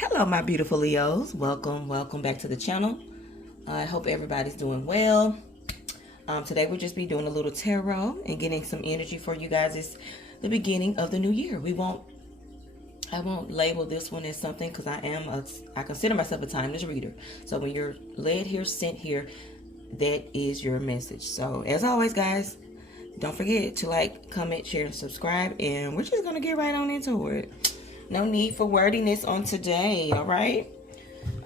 Hello, my beautiful Leos. Welcome back to the channel. I hope everybody's doing well. Today we'll just be doing a little tarot and getting some energy for you guys. It's the beginning of the new year. I won't label this one as something because I consider myself a timeless reader. So when you're led here, sent here, that is your message. So as always, guys, don't forget to like, comment, share, and subscribe. And we're just gonna get right on into it. No need for wordiness on today, all right?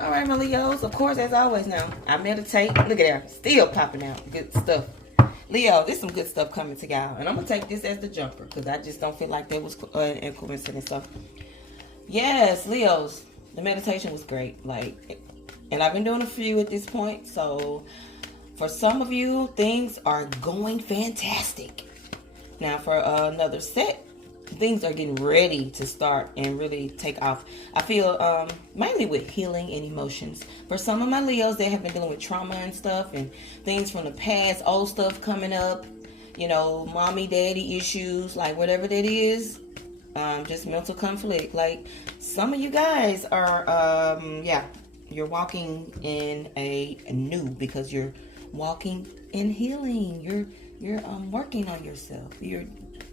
All right, my Leos. Of course, as always now, I meditate. Look at there. Still popping out. Good stuff. Leo, there's some good stuff coming to y'all. And I'm going to take this as the jumper because I just don't feel like that was a coincidence. So, yes, Leos, the meditation was great. And I've been doing a few at this point. So, for some of you, things are going fantastic. Now, for another set, things are getting ready to start and really take off. I feel mainly with healing and emotions. For some of my Leos, they have been dealing with trauma and stuff and things from the past, old stuff coming up, you know, mommy, daddy issues, like whatever that is, just mental conflict. Like some of you guys are, you're walking in a new because you're walking in healing. You're working on yourself. You're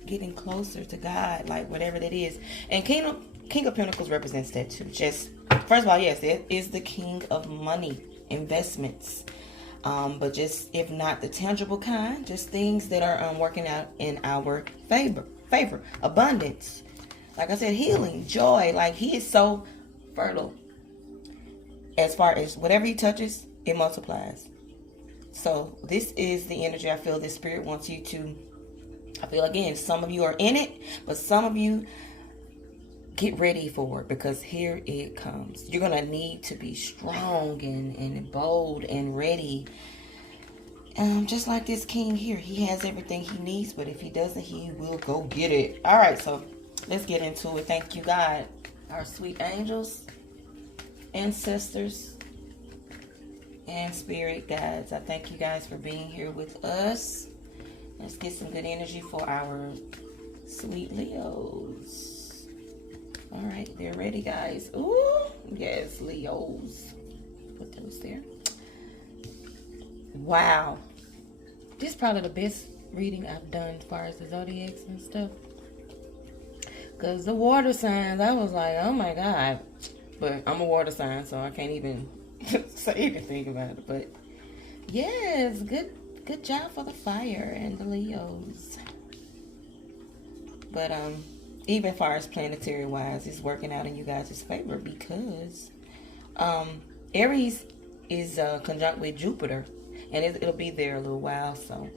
getting closer to God, like whatever that is. And King of Pentacles represents that too. Just first of all, yes, it is the king of money, investments, but just if not the tangible kind, just things that are working out in our favor, abundance. Like I said, healing, joy. Like he is so fertile. As far as whatever he touches, it multiplies. So this is the energy I feel this spirit wants you to. I feel again, some of you are in it, but some of you get ready for it because here it comes. You're going to need to be strong and bold and ready. Just like this king here, he has everything he needs, but if he doesn't, he will go get it. All right, so let's get into it. Thank you, God, our sweet angels, ancestors, and spirit guides. I thank you guys for being here with us. Let's get some good energy for our sweet Leos. All right, they're ready, guys. Ooh, yes, Leos. Put those there. Wow. This is probably the best reading I've done as far as the zodiacs and stuff. Because the water signs, I was like, oh my God. But I'm a water sign, so I can't even say anything about it. But yes, good job for the fire and the Leos. But even far as planetary wise, it's working out in you guys' favor because Aries is conjunct with Jupiter, and it'll be there a little while. So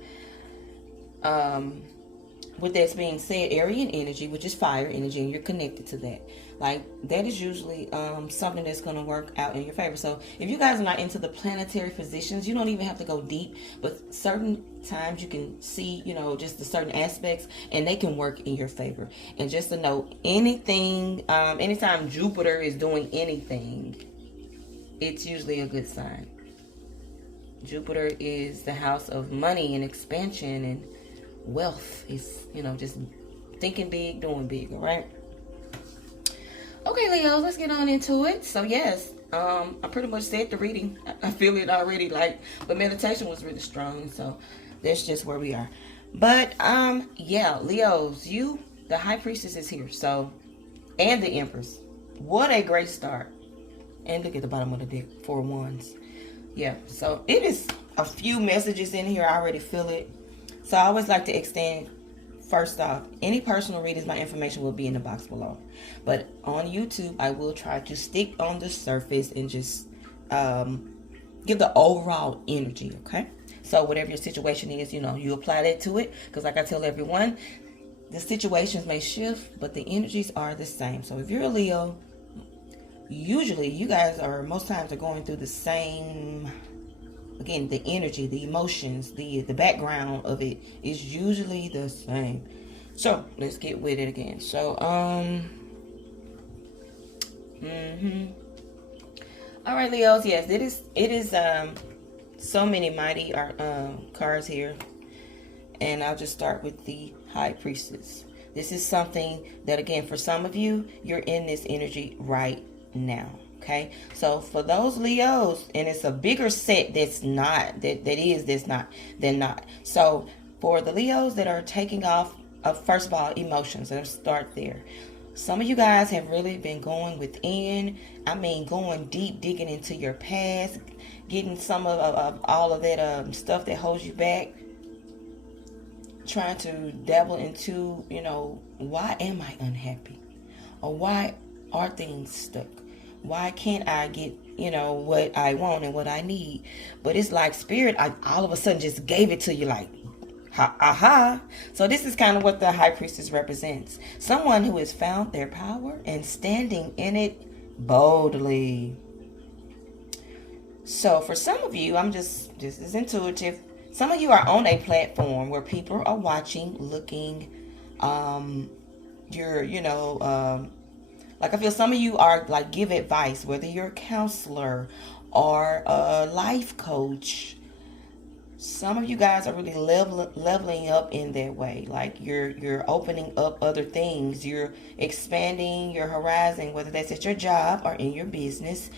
with that being said, Arian energy, which is fire energy, and you're connected to that. Like that is usually something that's going to work out in your favor. So if you guys are not into the planetary positions, you don't even have to go deep, but certain times you can see, you know, just the certain aspects and they can work in your favor. And just to note, anything, anytime Jupiter is doing anything, it's usually a good sign. Jupiter is the house of money and expansion and wealth. Is, you know, just thinking big, doing big, all right? Okay, Leo, let's get on into it. So yes, I pretty much said the reading. I feel it already, but meditation was really strong, so that's just where we are. But yeah, Leos, the High Priestess is here, so, and the Empress. What a great start. And look at the bottom of the deck, 4 wands. Yeah, so it is a few messages in here. I already feel it. So I always like to extend, first off, any personal readings, my information will be in the box below. But on YouTube, I will try to stick on the surface and just give the overall energy, okay? So whatever your situation is, you know, you apply that to it. Because like I tell everyone, the situations may shift, but the energies are the same. So if you're a Leo, usually you guys are, most times are going through the same, again, the energy, the emotions, the background of it is usually the same. So let's get with it again. So all right, Leos, yes, it is so many mighty cards here, and I'll just start with the High Priestess. This is something that, again, for some of you, you're in this energy right now. Okay, so for those Leos, and it's a bigger set that's not, that's not, than not. So for the Leos that are taking off, first of all, emotions, let's start there. Some of you guys have really been going within. I mean, going deep, digging into your past, getting some of all of that stuff that holds you back, trying to dabble into, why am I unhappy? Or why are things stuck? Why can't I get, what I want and what I need? But it's like Spirit, all of a sudden just gave it to you like, aha. So this is kind of what the High Priestess represents. Someone who has found their power and standing in it boldly. So for some of you, this is intuitive. Some of you are on a platform where people are watching, looking. Like I feel some of you are like give advice, whether you're a counselor or a life coach. Some of you guys are really leveling up in that way. Like you're opening up other things. You're expanding your horizon, whether that's at your job or in your business.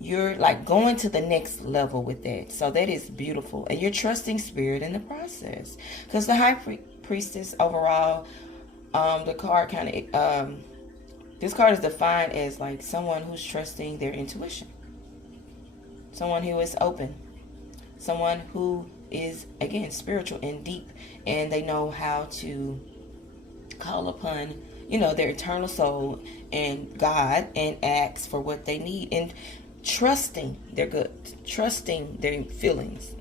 You're like going to the next level with that. So that is beautiful. And you're trusting Spirit in the process. Because the High Priestess overall, the card kind of, this card is defined as like someone who's trusting their intuition. Someone who is open. Someone who is, again, spiritual and deep. And they know how to call upon, their eternal soul and God and ask for what they need. And trusting their good. Trusting their feelings.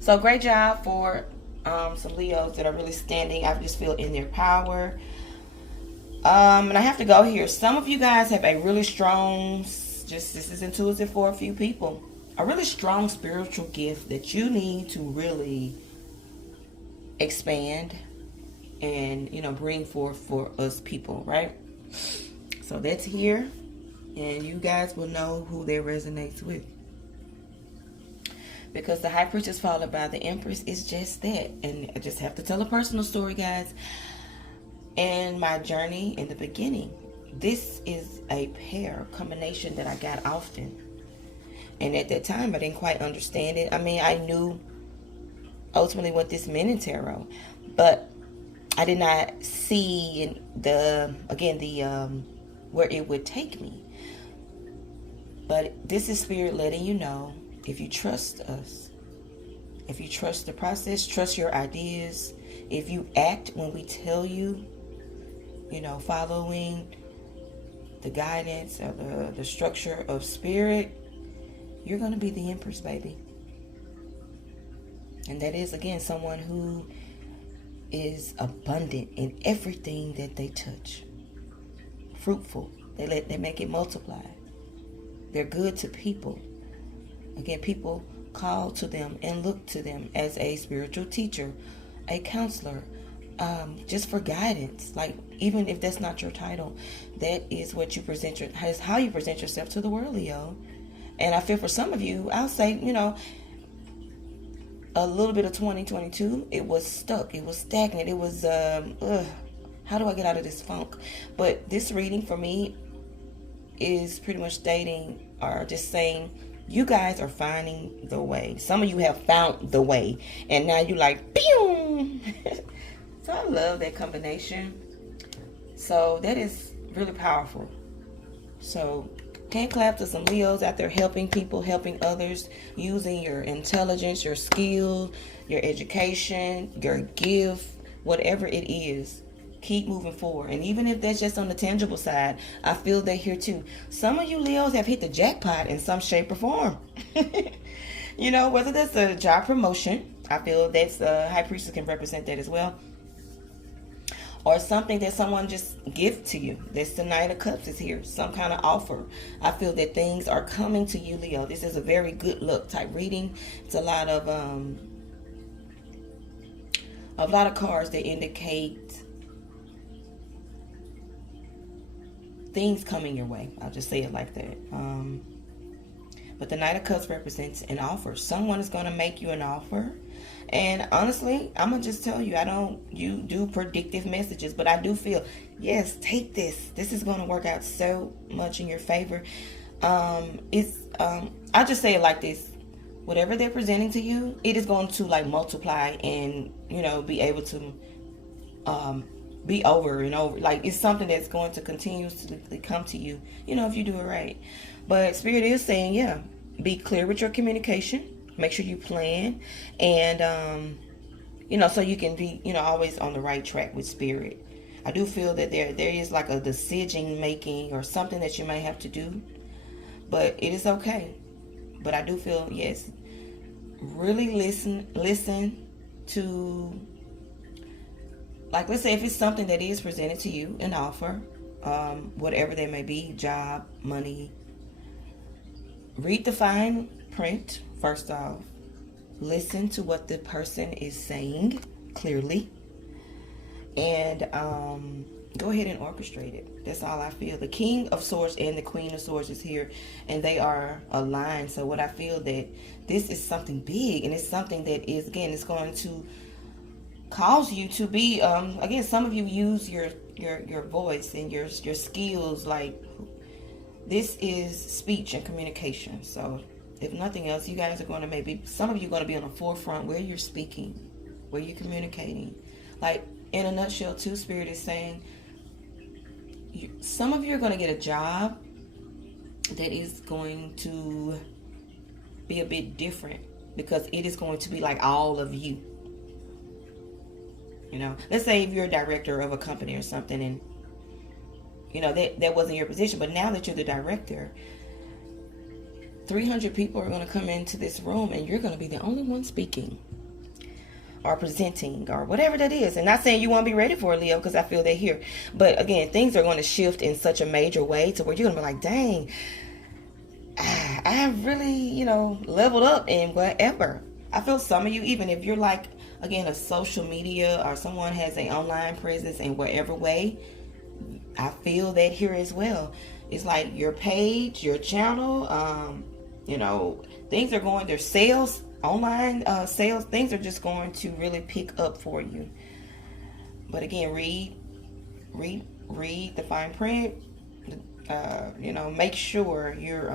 So great job for some Leos that are really standing, I just feel, in their power. And I have to go here. Some of you guys have a really strong, this is intuitive for a few people, a really strong spiritual gift that you need to really expand and, bring forth for us people, right? So that's here. And you guys will know who that resonates with. Because the High Priestess followed by the Empress is just that. And I just have to tell a personal story, guys. In my journey in the beginning, this is a pair combination that I got often. And at that time, I didn't quite understand it. I mean, I knew ultimately what this meant in tarot. But I did not see where it would take me. But this is Spirit letting you know, if you trust us, if you trust the process, trust your ideas, if you act when we tell you, following the guidance or the structure of Spirit, you're going to be the Empress, baby. And that is, again, someone who is abundant in everything that they touch. Fruitful. They make it multiply. They're good to people. Again, people call to them and look to them as a spiritual teacher, a counselor, just for guidance. Like, even if that's not your title, that is what you present, how you present yourself to the world, Leo. And I feel for some of you, I'll say, a little bit of 2022, it was stuck. It was stagnant. It was, how do I get out of this funk? But this reading for me is pretty much stating, or just saying, you guys are finding the way. Some of you have found the way. And now you like, boom. So I love that combination. So that is really powerful. So can't clap to some Leos out there helping people, helping others, using your intelligence, your skill, your education, your gift, whatever it is. Keep moving forward. And even if that's just on the tangible side, I feel that here too. Some of you Leos have hit the jackpot in some shape or form. Whether that's a job promotion, I feel that's High Priestess can represent that as well. Or something that someone just gives to you. That's the Knight of Cups is here. Some kind of offer. I feel that things are coming to you, Leo. This is a very good luck type reading. It's a lot of cards that indicate things coming your way. I'll just say it like that. But the Knight of Cups represents an offer. Someone is going to make you an offer. And honestly, I'm going to just tell you, you do predictive messages, but I do feel Yes, take this. This is going to work out so much in your favor. I just say it like this. Whatever they're presenting to you, it is going to like multiply and, be able to be over and over. Like, it's something that's going to continuously come to you, if you do it right. But Spirit is saying, yeah, be clear with your communication. Make sure you plan, and so you can be, always on the right track with Spirit. I do feel that there is like a decision making or something that you may have to do, but it is okay. But I do feel, yes, really listen to, like, let's say if it's something that is presented to you, an offer, whatever that may be, job, money, read the fine print first off. Listen to what the person is saying clearly, and go ahead and orchestrate it. That's all I feel. The King of Swords and the Queen of Swords is here, and they are aligned. So what I feel that this is something big, and it's something that is, again, it's going to cause you to be, again, some of you use your voice and your skills. Like, this is speech and communication. So if nothing else, you guys are going to, maybe some of you are going to be on the forefront where you're speaking, where you're communicating. Like, in a nutshell too, Spirit is saying, some of you are going to get a job that is going to be a bit different, because it is going to be like all of you. Let's say if you're a director of a company or something, and that wasn't your position, but now that you're the director, 300 people are going to come into this room, and you're going to be the only one speaking or presenting or whatever that is. And not saying you won't be ready for it, Leo, because I feel that here. But again, things are going to shift in such a major way to where you're going to be like, dang, I have really, leveled up in whatever. I feel some of you, even if you're like, again, a social media or someone has an online presence in whatever way, I feel that here as well. It's like your page, your channel, things are going, their sales, online sales, things are just going to really pick up for you. But again, read the fine print. Make sure your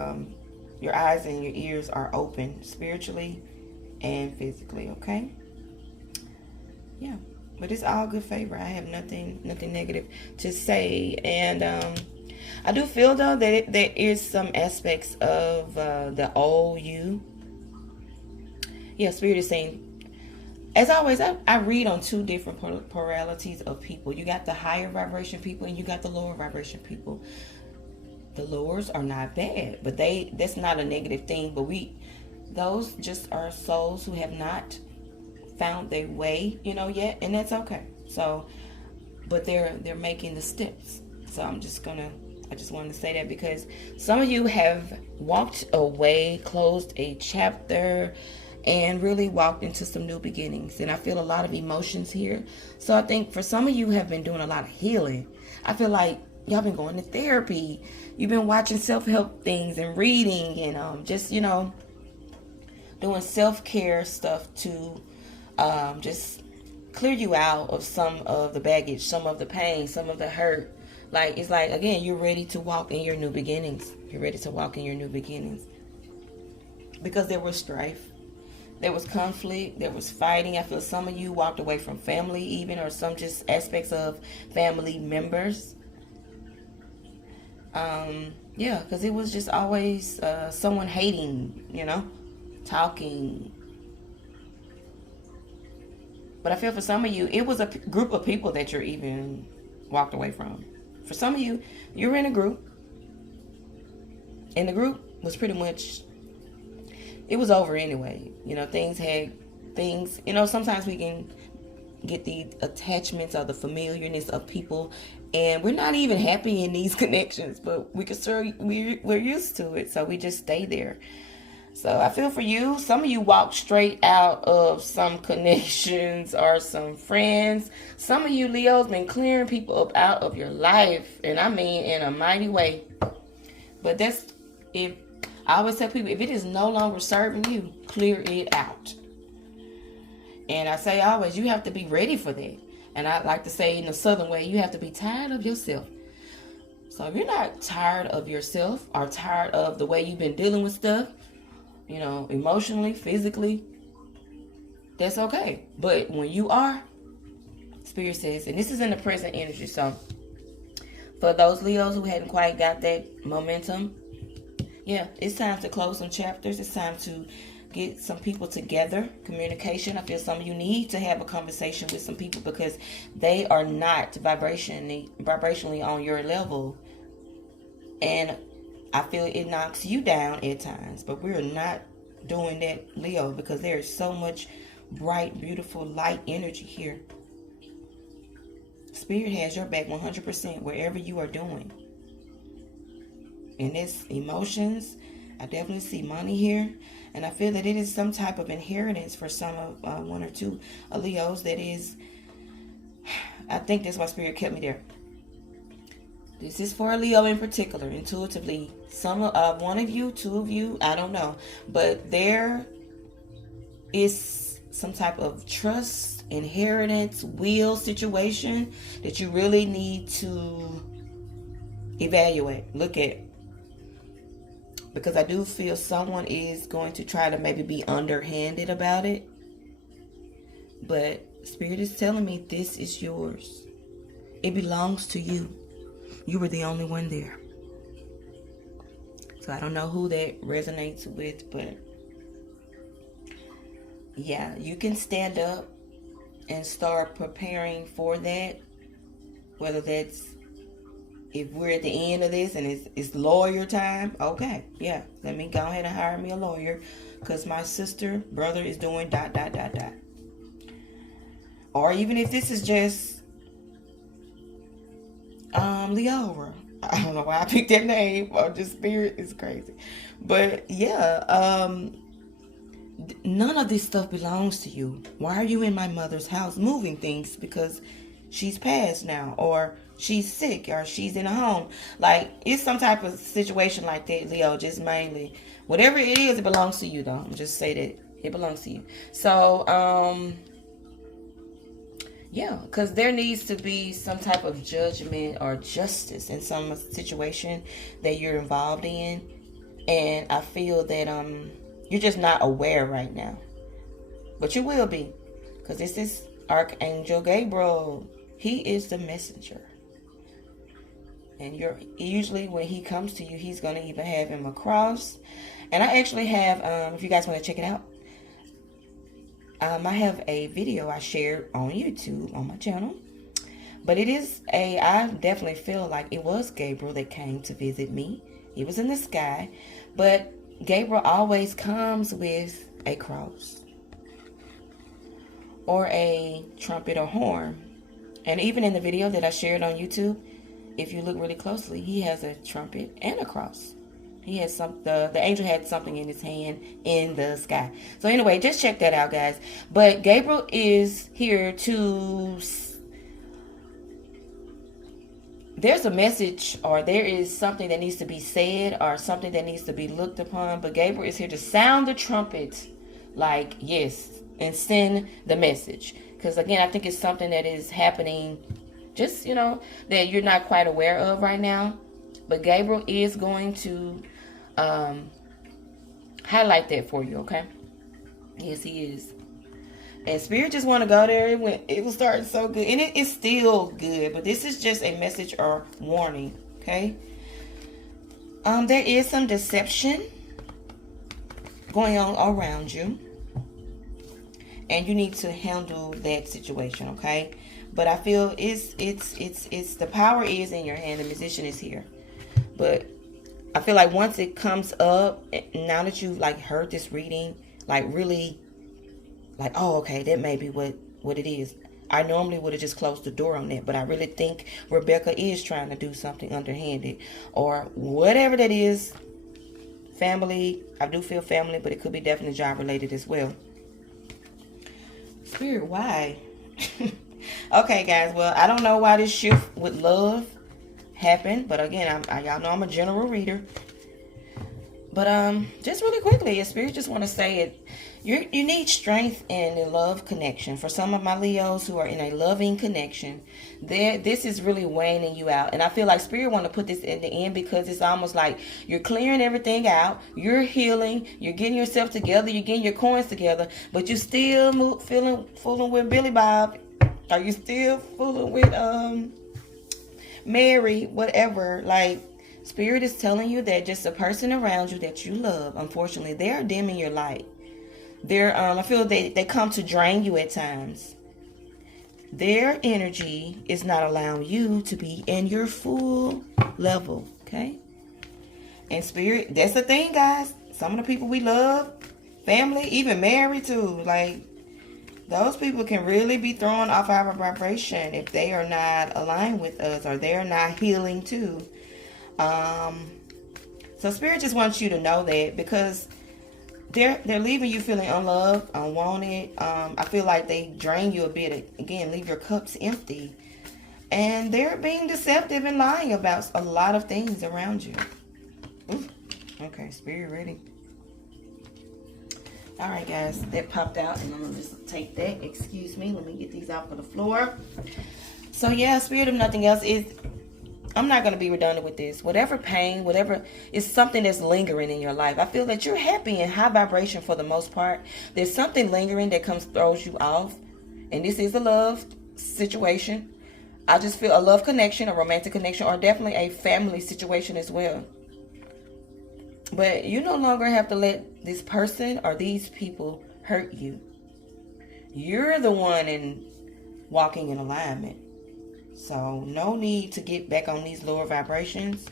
eyes and your ears are open spiritually and physically, okay? Yeah, but it's all good favor. I have nothing negative to say. And I do feel, though, that there is some aspects of the old you. Yeah, Spirit is saying, as always, I read on two different polarities of people. You got the higher vibration people, and you got the lower vibration people. The lowers are not bad, but that's not a negative thing. But those just are souls who have not found their way, yet, and that's okay. So, but they're making the steps. So I just wanted to say that, because some of you have walked away, closed a chapter, and really walked into some new beginnings. And I feel a lot of emotions here. So I think for some of you have been doing a lot of healing. I feel like y'all been going to therapy. You've been watching self-help things and reading, and just, doing self-care stuff to just clear you out of some of the baggage, some of the pain, some of the hurt. Like, it's like, again, you're ready to walk in your new beginnings. You're ready to walk in your new beginnings. Because there was strife. There was conflict. There was fighting. I feel some of you walked away from family even, or some just aspects of family members. Yeah, because it was just always someone hating, talking. But I feel for some of you, it was a group of people that you're even walked away from. For some of you, you're in a group, and the group was pretty much, it was over anyway. Things, sometimes we can get the attachments or the familiarness of people, and we're not even happy in these connections, but we're used to it, so we just stay there. So I feel for you, some of you walked straight out of some connections or some friends. Some of you Leos been clearing people up out of your life, and I mean in a mighty way. But I always tell people, if it is no longer serving you, clear it out. And I say always, you have to be ready for that. And I like to say in the Southern way, you have to be tired of yourself. So if you're not tired of yourself or tired of the way you've been dealing with stuff, you know, emotionally, physically, that's okay. But when you are, Spirit says, and this is in the present energy, so for those Leos who hadn't quite got that momentum, yeah, it's time to close some chapters. It's time to get some people together. Communication. I feel some of you need to have a conversation with some people because they are not vibrationally on your level. And I feel it knocks you down at times. But we're not doing that, Leo, because there is so much bright, beautiful, light energy here. Spirit has your back 100% wherever you are doing. And it's emotions. I definitely see money here. And I feel that it is some type of inheritance for some of one or two Leos that is, I think that's why Spirit kept me there. This is for a Leo in particular, intuitively. Some one of you, two of you, I don't know. But there is some type of trust, inheritance, will situation that you really need to evaluate, look at. Because I do feel someone is going to try to maybe be underhanded about it. But Spirit is telling me this is yours. It belongs to you. You were the only one there. So I don't know who that resonates with, but yeah, you can stand up and start preparing for that. Whether that's, if we're at the end of this and it's lawyer time, okay, yeah, let me go ahead and hire me a lawyer because my sister, brother is doing ... Or even if this is just Leora. I don't know why I picked that name, or just Spirit is crazy. But yeah, none of this stuff belongs to you. Why are you in my mother's house moving things? Because she's passed now, or she's sick, or she's in a home. Like, it's some type of situation like that, Leo, just mainly. Whatever it is, it belongs to you, though. Just say that. It belongs to you. So, yeah, because there needs to be some type of judgment or justice in some situation that you're involved in. And I feel that you're just not aware right now. But you will be. Because this is Archangel Gabriel. He is the messenger. And usually when he comes to you, he's going to even have him a cross. And I actually have, if you guys want to check it out, I have a video I shared on YouTube, on my channel. But it is I definitely feel like it was Gabriel that came to visit me. He was in the sky. But Gabriel always comes with a cross. Or a trumpet or horn. And even in the video that I shared on YouTube, if you look really closely, he has a trumpet and a cross. He has the angel had something in his hand in the sky. So anyway, just check that out, guys. But Gabriel is here to... There's a message, or there is something that needs to be said, or something that needs to be looked upon. But Gabriel is here to sound the trumpet, like, yes, and send the message. Because again, I think it's something that is happening, just, you know, that you're not quite aware of right now. But Gabriel is going to highlight that for you, okay? Yes, he is. And Spirit just want to go there. It was starting so good. And it is still good. But this is just a message or warning, okay? There is some deception going on around you. And you need to handle that situation, okay? But I feel it's the power is in your hand. The musician is here. But I feel like once it comes up, now that you've like heard this reading, like really, like, oh, okay, that may be what it is. I normally would have just closed the door on that, but I really think Rebecca is trying to do something underhanded, or whatever that is. Family, I do feel family, but it could be definitely job related as well. Spirit, why? Okay, guys, well, I don't know why this shift with love happened, but again, y'all know I'm a general reader. But just really quickly, your spirit just want to say it. You need strength in a love connection. For some of my Leos who are in a loving connection, this is really weighing you out. And I feel like spirit want to put this in the end because it's almost like you're clearing everything out. You're healing. You're getting yourself together. You're getting your coins together. But you still fooling with Billy Bob. Are you still fooling with Mary? Whatever. Like, spirit is telling you that just a person around you that you love, unfortunately, they're dimming your light. I feel they come to drain you at times. Their energy is not allowing you to be in your full level, okay? And spirit, that's the thing, guys. Some of the people we love, family, even married too, like, those people can really be thrown off our vibration if they are not aligned with us or they're not healing too. So spirit just wants you to know that because they're leaving you feeling unloved, unwanted. I feel like they drain you a bit. Again, leave your cups empty. And they're being deceptive and lying about a lot of things around you. Ooh. Okay, spirit ready. All right, guys, that popped out, and I'm gonna just take that. Excuse me, let me get these out for the floor. So yeah, spirit of nothing else is, I'm not going to be redundant with this. Whatever pain, whatever is something that's lingering in your life. I feel that you're happy and high vibration for the most part. There's something lingering that throws you off. And this is a love situation. I just feel a love connection, a romantic connection, or definitely a family situation as well. But you no longer have to let this person or these people hurt you. You're the one walking in alignment. So no need to get back on these lower vibrations.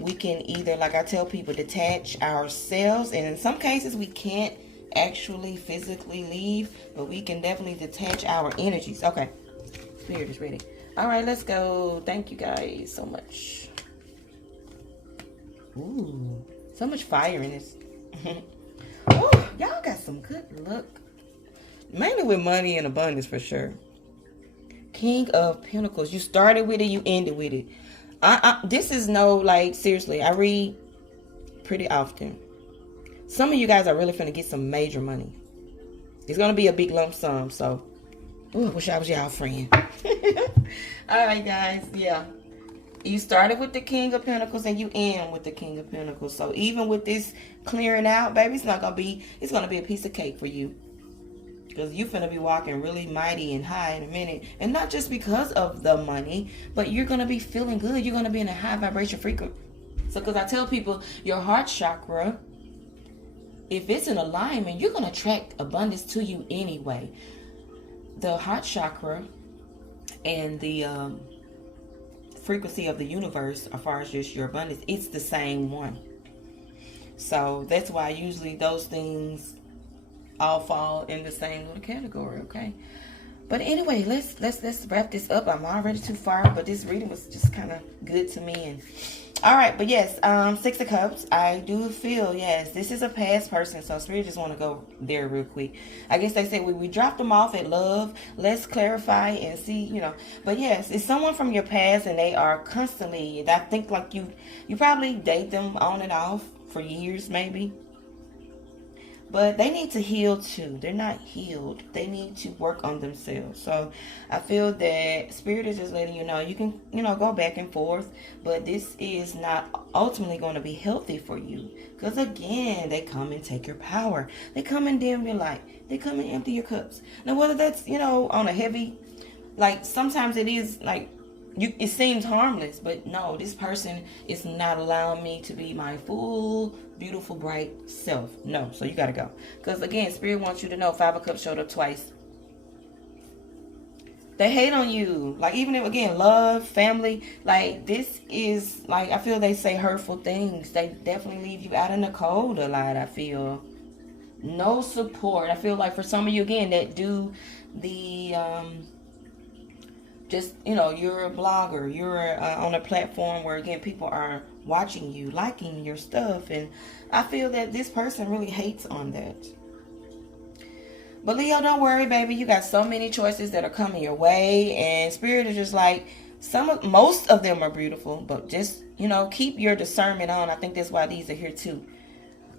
We can either, like I tell people, detach ourselves. And in some cases, we can't actually physically leave. But we can definitely detach our energies. Okay. Spirit is ready. All right, let's go. Thank you guys so much. Ooh, so much fire in this. Ooh, y'all got some good luck. Mainly with money and abundance for sure. King of Pentacles. You started with it, you ended with it. This is seriously, I read pretty often. Some of you guys are really finna get some major money. It's gonna be a big lump sum, so I wish I was y'all friend. Alright guys, yeah. You started with the King of Pentacles and you end with the King of Pentacles. So even with this clearing out, baby, it's gonna be a piece of cake for you. Because you're going to be walking really mighty and high in a minute. And not just because of the money, but you're going to be feeling good. You're going to be in a high vibration frequency. So because I tell people, your heart chakra, if it's in alignment, you're going to attract abundance to you anyway. The heart chakra and the frequency of the universe, as far as just your abundance, it's the same one. So that's why usually those things all fall in the same little category, okay? But anyway, let's wrap this up. I'm already too far, but this reading was just kind of good to me. And all right, but yes, Six of Cups. I do feel, yes, this is a past person, so Spirit just want to go there real quick. I guess they say we dropped them off at love. Let's clarify and see, But yes, it's someone from your past, and they are constantly. I think like you probably date them on and off for years, maybe. But they need to heal too. They're not healed. They need to work on themselves. So I feel that Spirit is just letting you know you can, go back and forth. But this is not ultimately going to be healthy for you. Because again, they come and take your power. They come and dim your light. They come and empty your cups. Now whether that's, on a heavy, sometimes it is it seems harmless, but no, this person is not allowing me to be my full, beautiful, bright self. No, so you got to go. Because again, Spirit wants you to know 5 of Cups showed up twice. They hate on you. Even if, again, love, family, this is, I feel they say hurtful things. They definitely leave you out in the cold a lot, I feel. No support. I feel like for some of you, again, that do the, you're a blogger, you're on a platform where, again, people are watching you, liking your stuff, and I feel that this person really hates on that. But Leo, don't worry, baby, you got so many choices that are coming your way, and Spirit is just most of them are beautiful, but just, keep your discernment on. I think that's why these are here too.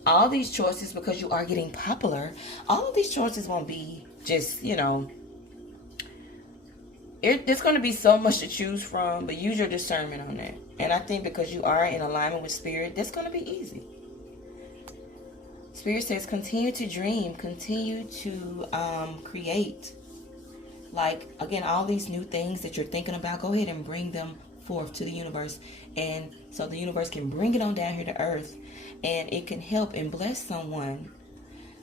all these choices, because you are getting popular, all of these choices won't be just, there's going to be so much to choose from, but use your discernment on that. And I think because you are in alignment with Spirit, that's going to be easy. Spirit says continue to dream, continue to create. Like, again, all these new things that you're thinking about, go ahead and bring them forth to the universe. And so the universe can bring it on down here to earth, and it can help and bless someone.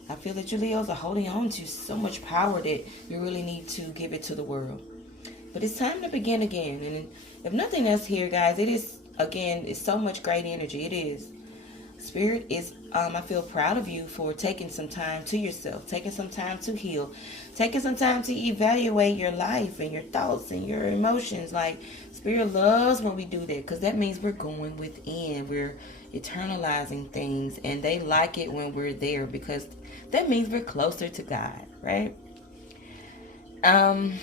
I feel that you Leos are holding on to so much power that you really need to give it to the world. But it's time to begin again. And if nothing else here, guys, it is, again, it's so much great energy. It is. Spirit is, I feel proud of you for taking some time to yourself, taking some time to heal, taking some time to evaluate your life and your thoughts and your emotions. Like, Spirit loves when we do that, because that means we're going within, we're eternalizing things, and they like it when we're there, because that means we're closer to God, right? I'm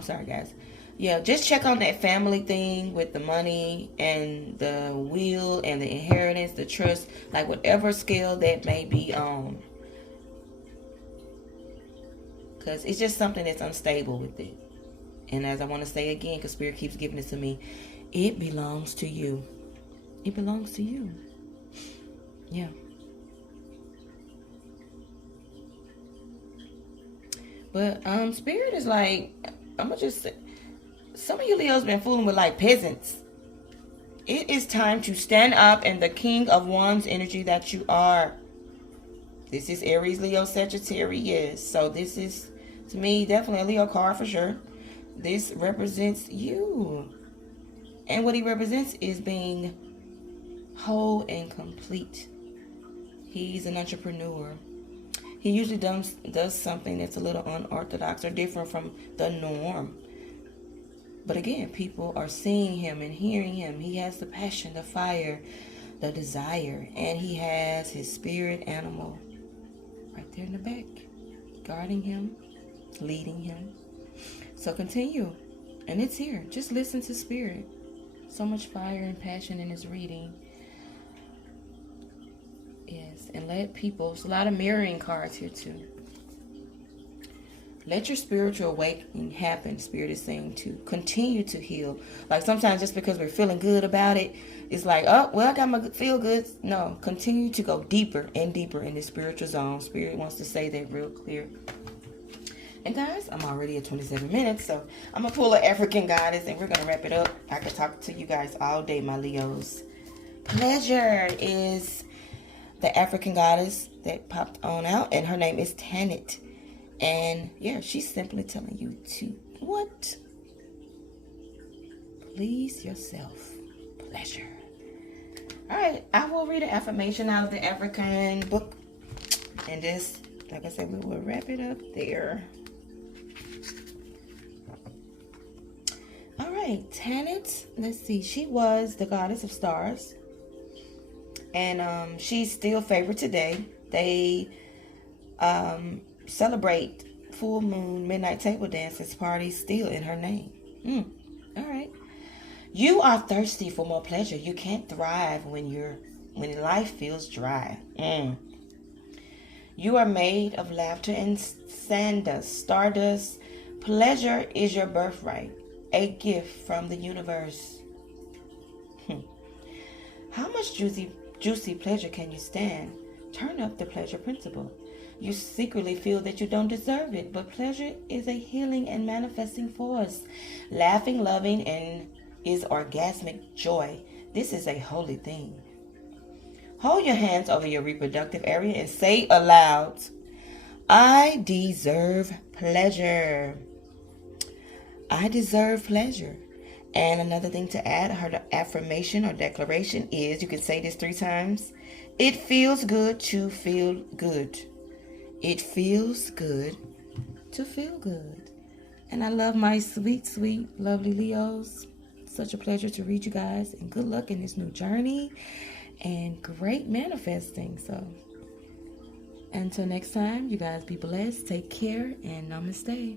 sorry, guys. Yeah, just check on that family thing with the money and the will and the inheritance, the trust, like whatever scale that may be on. Because it's just something that's unstable with it. And as I want to say again, because Spirit keeps giving it to me, it belongs to you. It belongs to you. Yeah. But Spirit is like, I'm going to just say, some of you Leos been fooling with like peasants. It is time to stand up in the King of Wands energy that you are. This is Aries, Leo, Sagittarius. So this is, to me, definitely a Leo card for sure. This represents you. And what he represents is being whole and complete. He's an entrepreneur. He usually does something that's a little unorthodox or different from the norm. But again, people are seeing him and hearing him. He has the passion, the fire, the desire. And he has his spirit animal right there in the back, guarding him, leading him. So continue. And it's here. Just listen to Spirit. So much fire and passion in his reading. Yes. And let people, there's a lot of mirroring cards here too. Let your spiritual awakening happen, Spirit is saying, to continue to heal. Like sometimes just because we're feeling good about it, it's like, oh, well, I got my feel good. No, continue to go deeper and deeper in the spiritual zone. Spirit wants to say that real clear. And guys, I'm already at 27 minutes, so I'm going to pull an African goddess and we're going to wrap it up. I could talk to you guys all day, my Leos. Pleasure is the African goddess that popped on out, and her name is Tanit. And yeah, she's simply telling you to what? Please yourself. Pleasure. All right, I will read an affirmation out of the African book. And this, like I said, we will wrap it up there. All right, Tanit, let's see. She was the goddess of stars. And she's still favored today. They celebrate full moon midnight table dances parties still in her name. All right. You are thirsty for more pleasure. You can't thrive when life feels dry. You are made of laughter and stardust. Pleasure is your birthright, a gift from the universe. How much juicy pleasure can you stand? Turn up the pleasure principle. You secretly feel that you don't deserve it, but pleasure is a healing and manifesting force. Laughing, loving, and is orgasmic joy. This is a holy thing. Hold your hands over your reproductive area and say aloud, I deserve pleasure. I deserve pleasure. And another thing to add, her affirmation or declaration is, you can say this 3 times. It feels good to feel good. It feels good to feel good. And I love my sweet, sweet, lovely Leos. Such a pleasure to read you guys. And good luck in this new journey. And great manifesting. So until next time, you guys be blessed. Take care and namaste.